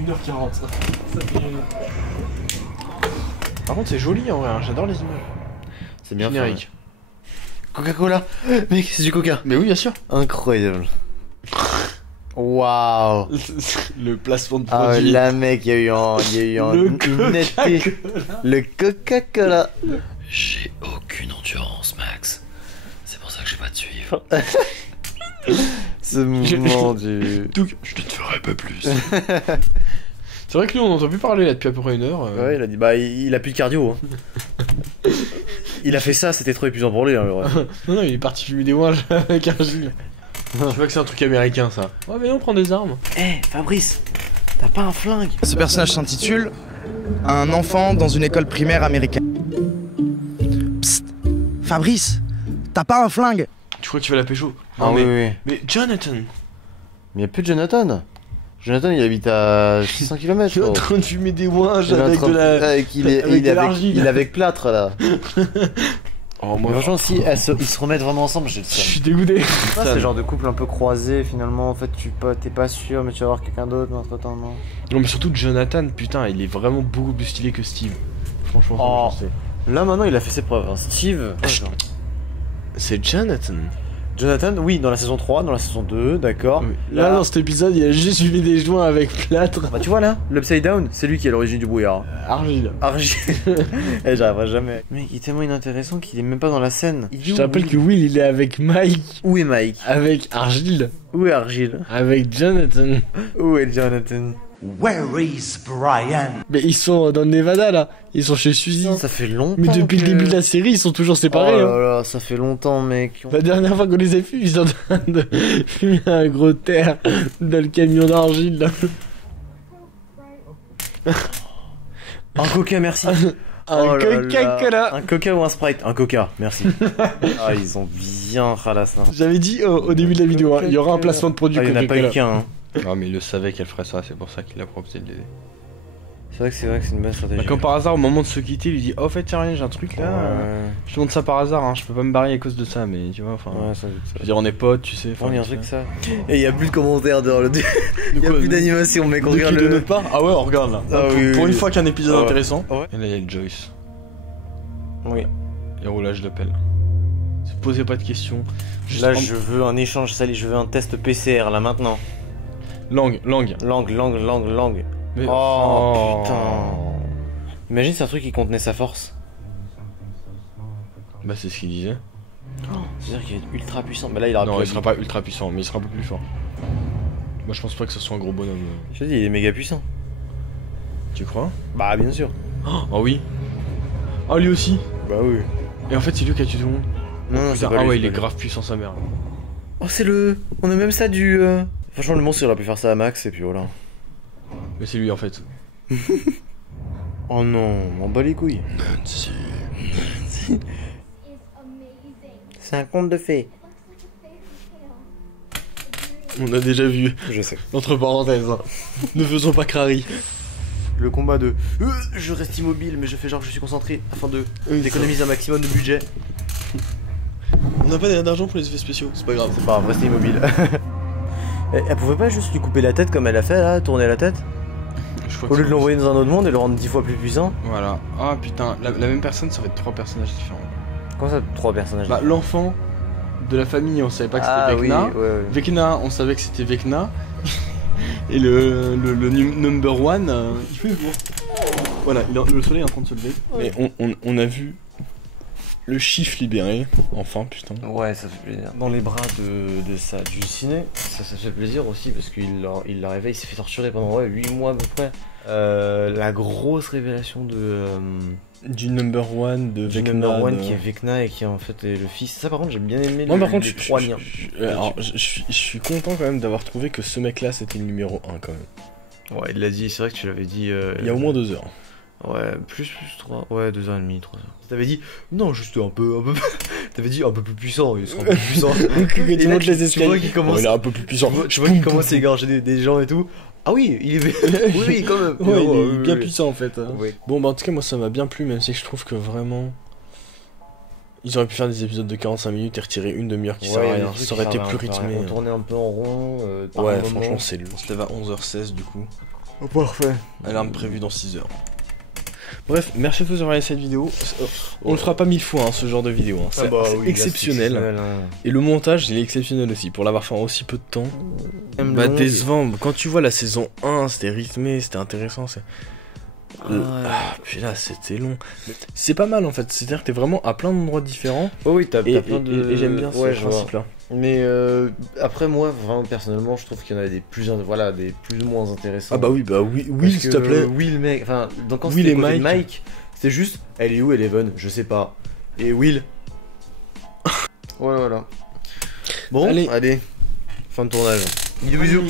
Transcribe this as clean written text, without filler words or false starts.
1h40. Ça fait... Par contre, c'est joli en vrai, hein. J'adore les images. C'est bien générique. Coca-Cola. Mec, c'est du Coca. Mais oui, bien sûr. Incroyable. Waouh. Le placement de Ah produit. là mec, il y a eu un netteté. Le Coca-Cola. J'ai aucune endurance, Max. C'est pour ça que j'ai pas de suivre. Ce mouvement du... Donc, je ne te ferai pas plus. C'est vrai que nous on n'entend plus parler là depuis à peu près 1 heure. Ouais, il a dit, bah il a plus de cardio. Hein. Il a fait ça, c'était trop épuisant pour lui. Hein, non, il est parti fumer des ouinges avec un gilet. Je vois que c'est un truc américain ça. Ouais, mais non, on prend des armes. Eh, Fabrice, t'as pas un flingue? Ce personnage s'intitule Un enfant dans une école primaire américaine. Psst, Fabrice, t'as pas un flingue? Tu crois que tu vas la pécho? Ah Non, oui, mais... oui. Mais Jonathan. Mais il y a plus de Jonathan. Jonathan, il habite à 600 km. Tu es en train de fumer des ouinges avec de la... Il est l'argile. avec plâtre là. Oh, moi, franchement, si ils se remettent vraiment ensemble, j'ai le je seum. suis dégoûté. C'est le genre de couple un peu croisé finalement. En fait, t'es pas sûr, mais tu vas voir quelqu'un d'autre entre temps, non? Non, mais surtout Jonathan, putain, il est vraiment beaucoup plus stylé que Steve. Franchement, Oh. je sais. Là maintenant, il a fait ses preuves. Hein. Steve. C'est Jonathan. Jonathan, oui, dans la saison 3, dans la saison 2, d'accord. Oui. Là, dans cet épisode, il a juste fumé des joints avec plâtre. Bah tu vois là, l'Upside Down, c'est lui qui est à l'origine du brouillard. Argile. Argile. Eh, j'arriverai jamais. Mec, il est tellement inintéressant qu'il est même pas dans la scène. Je te rappelle que Will, il est avec Mike. Où est Mike? Avec Argile. Où est Argile? Avec Jonathan. Où est Jonathan? Where is Brian? Mais ils sont dans le Nevada là. Ils sont chez Suzy. Ça fait longtemps. Mais depuis le début de la série, ils sont toujours séparés. Oh hein. là là, ça fait longtemps, mec. La dernière fois qu'on les a vus, ils sont en train de fumer un gros terre dans le camion d'argile là. Un coca, merci. Un Oh là là. Coca-Cola. Un coca ou un Sprite? Un coca, merci. Ah, ils ont bien ralassé. J'avais dit au début de la vidéo, hein, il y aura un placement de produit Ah, il n'y en a pas eu Coca-Cola. qu'un. Hein. Non, mais il le savait qu'elle ferait ça, c'est pour ça qu'il a proposé de l'aider. C'est vrai que c'est une bonne stratégie. Bah, comme par hasard, au moment de se quitter, il lui dit: oh, en fait, tiens, rien, j'ai un truc là. Ouais. Je te montre ça par hasard, hein, je peux pas me barrer à cause de ça, mais tu vois, enfin. Ouais, ça. Je veux dire, on est potes, tu sais. Il y a un truc ça. Et il y a plus de commentaires dehors le. Il y a plus d'animation, mec. On regarde de le. notre part. Ah ouais, on regarde là. Ah, pour oui, pour oui. une fois qu'il y a un épisode Ouais. intéressant. Ouais. Et là, il y a le Joyce. Oui. Et roulage de pelle. Se posez pas de questions. Juste Là, en- je veux un échange sali, je veux un test PCR là maintenant. Langue. Langue. Mais... Oh, putain. Imagine, c'est un truc qui contenait sa force. Bah, c'est ce qu'il disait. C'est-à-dire qu'il est ultra puissant. Bah là, il aura Non, plus il sera pas ultra puissant, mais il sera un peu plus fort. Moi, je pense pas que ce soit un gros bonhomme. Je te dis, il est méga puissant. Tu crois? Bah, bien sûr. Oh oui. Oh, lui aussi. Bah oui. Et en fait, c'est lui qui a tué tout le monde. Non, Putain, c'est pas ah lui, ouais, c'est il est pas lui. grave puissant, sa mère. Oh, c'est le. On a même ça du. Franchement, le monstre, il aurait pu faire ça à Max, et puis voilà. Mais c'est lui en fait. Oh non, on bat les couilles. C'est un conte de fées. On a déjà vu. Je sais. Entre parenthèses. Hein. Ne faisons pas crari. Le combat de je reste immobile mais je fais genre que je suis concentré afin de d'économiser un maximum de budget. On n'a pas d'argent pour les effets spéciaux, c'est pas grave. C'est pas grave, rester immobile. Elle pouvait pas juste lui couper la tête comme elle a fait là, tourner la tête? Je crois Au que lieu de l'envoyer dans un autre monde et le rendre 10 fois plus puissant? Voilà. Ah putain, la même personne, ça va être 3 personnages différents. Comment ça, 3 personnages? Bah, l'enfant de la famille, on savait pas que c'était ah Vecna. oui, ouais. Vecna, on savait que c'était Vecna. Et le number one, il fait beau. Voilà, le soleil est en train de se lever. Et on a vu le chiffre libéré, enfin putain. Ouais, ça fait plaisir. Dans les bras du ciné, ça fait plaisir aussi parce qu'il l'a réveillé, il s'est fait torturer pendant 8 mois à peu près. La grosse révélation Du number one de du Vecna. number one qui est Vecna et qui en fait est le fils. Ça par contre j'ai bien aimé Moi par contre, les 3 liens. je suis content quand même d'avoir trouvé que ce mec là c'était le numéro 1 quand même. Ouais, il l'a dit, c'est vrai que tu l'avais dit. Il y a au moins 2 heures. Ouais, plus 3. Ouais, 2h30, 3h. T'avais dit, non, juste un peu. T'avais dit un peu plus puissant, il sera un peu plus puissant. Et Et là, tu vois qu'il commence. il est un peu plus puissant. Tu vois qu'il commence à égorger des gens et tout. Ah oui, il est. oui, quand même. Ouais, il est bien oui. puissant en fait. Hein. Oui. Bon, bah en tout cas, moi ça m'a bien plu, même si je trouve que vraiment. Ils auraient pu faire des épisodes de 45 minutes et retirer une demi-heure qui sert à rien. Ça aurait été plus rythmé. On tournait un peu en rond. Ouais, franchement, c'est lourd. C'était à 11h16 du coup. Oh, parfait. Alarme prévue dans 6h. Bref, merci à tous d'avoir regardé cette vidéo. On le fera pas 1000 fois, hein, ce genre de vidéo. Hein. C'est exceptionnel. Hein. Et le montage, il est exceptionnel aussi. Pour l'avoir fait en aussi peu de temps. Bah, décevant. Quand tu vois la saison 1, c'était rythmé, c'était intéressant. Puis là, c'était long. C'est pas mal en fait. C'est-à-dire que t'es vraiment à plein d'endroits différents. Oh oui, t'as plein de. Et j'aime bien ce principe-là. Mais après moi vraiment personnellement je trouve qu'il y en a des plus ou moins intéressants. Ah bah oui Will s'il te plaît. Will mec, enfin donc quand Will et Mike c'était juste elle est où Eleven, je sais pas. Et Will. voilà. Bon allez fin de tournage. Bisous.